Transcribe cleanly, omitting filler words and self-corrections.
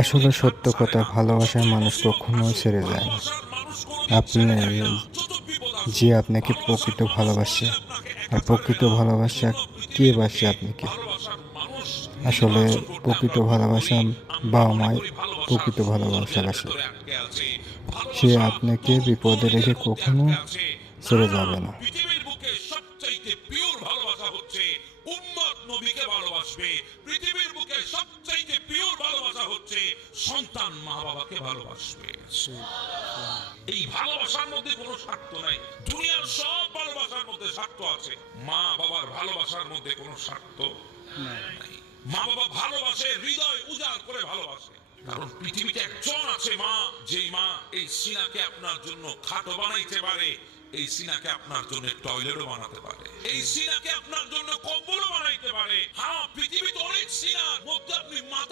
আসলে সত্য কথা, ভালোবাসার মানুষ কখনো ছেড়ে যায় না। আপনি যে আপনাকে প্রকৃত ভালোবাসে, আর প্রকৃত ভালোবাসা কে বাসে আপনাকে? আসলে প্রকৃত ভালোবাসা বাবা মায় প্রকৃত ভালোবাসা বাসে। সে আপনাকে বিপদে রেখে কখনো ছেড়ে যাবে না। পৃথিবীর বুকে সবচাইতে পিওর ভালোবাসা হচ্ছে উম্মত নবীকে ভালোবাসবে। পৃথিবীর বুকে সবচাইতে পিওর ভালোবাসা হচ্ছে সন্তান মা বাবাকে ভালোবাসবে। এই ভালোবাসার মধ্যে কোনো স্বার্থ নাই। দুনিয়ার সব ভালোবাসার মধ্যে স্বার্থ আছে, মা বাবার ভালোবাসার মধ্যে কোনো স্বার্থ নাই। মা বাবা ভালোবাসে, হৃদয় উজাড় করে ভালোবাসে। কারণ পৃথিবীতে একজন আছে মা, যেই মা এই সিনাকে আপনার জন্য খাটো বানাইতে পারে, এই সিনাকে আপনার জন্য টয়লেটও বানাতে পারে, এই সিনাকে আপনার জন্য কম্বলও বানাইতে পারে। হ্যাঁ, পৃথিবীতে অনেক সিনার মধ্যে আপনি মাথা